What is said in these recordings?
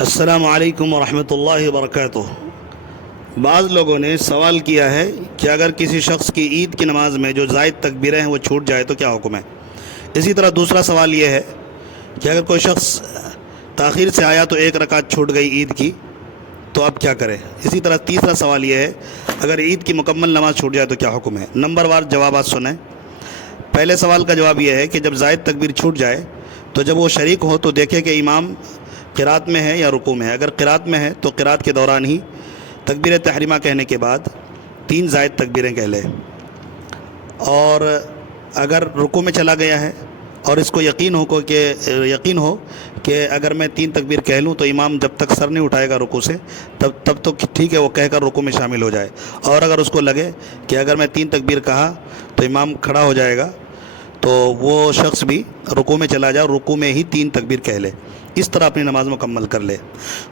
السلام علیکم ورحمۃ اللہ وبرکاتہ۔ بعض لوگوں نے سوال کیا ہے کہ اگر کسی شخص کی عید کی نماز میں جو زائد تکبیریں ہیں وہ چھوٹ جائے تو کیا حکم ہے۔ اسی طرح دوسرا سوال یہ ہے کہ اگر کوئی شخص تاخیر سے آیا تو ایک رکعت چھوٹ گئی عید کی تو اب کیا کرے۔ اسی طرح تیسرا سوال یہ ہے اگر عید کی مکمل نماز چھوٹ جائے تو کیا حکم ہے۔ نمبر وار جوابات سنیں۔ پہلے سوال کا جواب یہ ہے کہ جب زائد تکبیر چھوٹ جائے تو جب وہ شریک ہو تو دیکھے کہ امام قرات میں ہے یا رکوع میں ہے۔ اگر قرات میں ہے تو قرات کے دوران ہی تکبیر تحریمہ کہنے کے بعد 3 زائد تکبیریں کہہ لے، اور اگر رکوع میں چلا گیا ہے اور اس کو یقین ہو کہ اگر میں 3 تکبیر کہہ لوں تو امام جب تک سر نہیں اٹھائے گا رکوع سے تب تو ٹھیک ہے، وہ کہہ کر رکوع میں شامل ہو جائے۔ اور اگر اس کو لگے کہ اگر میں 3 تکبیر کہا تو امام کھڑا ہو جائے گا تو وہ شخص بھی رکوع میں چلا جائے، رکوع میں ہی 3 تکبیر کہہ لے، اس طرح اپنی نماز مکمل کر لے۔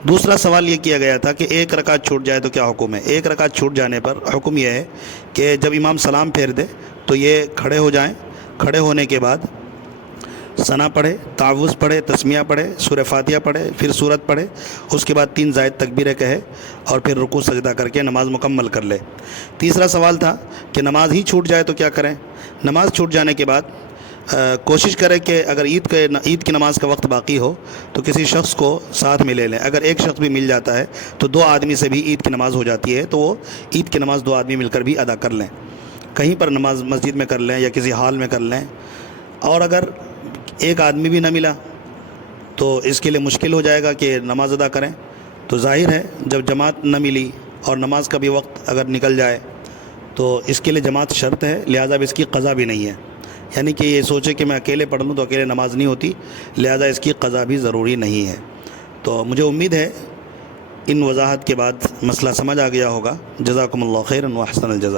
دوسرا سوال یہ کیا گیا تھا کہ ایک رکعت چھوٹ جائے تو کیا حکم ہے۔ ایک رکعت چھوٹ جانے پر حکم یہ ہے کہ جب امام سلام پھیر دے تو یہ کھڑے ہو جائیں، کھڑے ہونے کے بعد ثنا پڑھے، تعوذ پڑھے، تسمیہ پڑھے، سورہ فاتحہ پڑھے، پھر سورت پڑھے، اس کے بعد 3 زائد تکبیریں کہے اور پھر رکوع سجدہ کر کے نماز مکمل کر لے۔ تیسرا سوال تھا کہ نماز ہی چھوٹ جائے تو کیا کریں۔ نماز چھوٹ جانے کے بعد کوشش کرے کہ اگر عید کی نماز کا وقت باقی ہو تو کسی شخص کو ساتھ میں لے لیں۔ اگر ایک شخص بھی مل جاتا ہے تو 2 آدمی سے بھی عید کی نماز ہو جاتی ہے، تو وہ عید کی نماز 2 آدمی مل کر بھی ادا کر لیں، کہیں پر نماز مسجد میں کر لیں یا کسی ہال میں کر لیں۔ اور اگر ایک آدمی بھی نہ ملا تو اس کے لیے مشکل ہو جائے گا کہ نماز ادا کریں، تو ظاہر ہے جب جماعت نہ ملی اور نماز کا بھی وقت اگر نکل جائے تو اس کے لیے جماعت شرط ہے، لہٰذا اس کی قضا بھی نہیں ہے۔ یعنی کہ یہ سوچے کہ میں اکیلے پڑھ لوں تو اکیلے نماز نہیں ہوتی، لہذا اس کی قضا بھی ضروری نہیں ہے۔ تو مجھے امید ہے ان وضاحت کے بعد مسئلہ سمجھ آ گیا ہوگا۔ جزاکم اللہ خیرا و احسن الجزاء۔